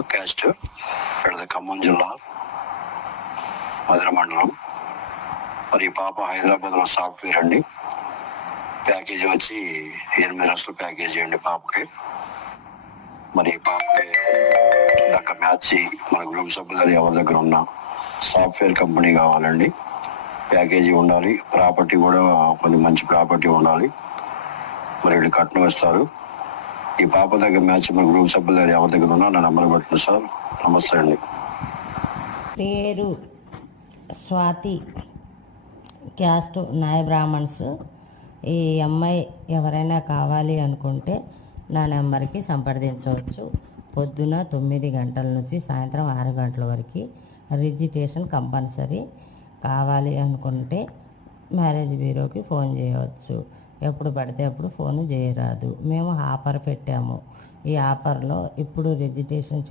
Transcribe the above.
Caste ఇక్కడ ఖమ్మం జిల్లా మధుర మండలం. మరి ఈ పాప హైదరాబాద్లో సాఫ్ట్వేర్ అండి. ప్యాకేజీ వచ్చి 8 లక్షల ప్యాకేజీ అండి పాపకి. మరి ఈ పాపకి దగ్గర మ్యాచ్ మన గ్రూప్ సభ్యులు ఎవరి దగ్గర ఉన్న సాఫ్ట్వేర్ కంపెనీ కావాలండి. ప్యాకేజీ ఉండాలి, ప్రాపర్టీ కూడా కొన్ని మంచి ప్రాపర్టీ ఉండాలి. మరి వీళ్ళు కట్నం ఇస్తారు. ఈ పాప దగ్గర మ్యాచ్ మన గ్రూప్ సభ్యుల దగ్గర ఎవరి దగ్గర ఉన్నా నా నెంబర్ పెట్టండి సార్. నమస్తే అండి. పేరు స్వాతి, క్యాస్ట్ నాయ బ్రాహ్మణ్స్. ఈ అమ్మాయి ఎవరైనా కావాలి అనుకుంటే నా నెంబర్కి సంప్రదించవచ్చు. పొద్దున 9 గంటల నుంచి సాయంత్రం 6 గంటల వరకు రిజిస్ట్రేషన్ కంపల్సరీ. కావాలి అనుకుంటే మ్యారేజ్ బ్యూరోకి ఫోన్ చేయవచ్చు. ఎప్పుడు పడితే అప్పుడు ఫోన్ చేయరాదు. మేము ఆఫర్ పెట్టాము. ఈ ఆఫర్లో ఇప్పుడు రిజిస్ట్రేషన్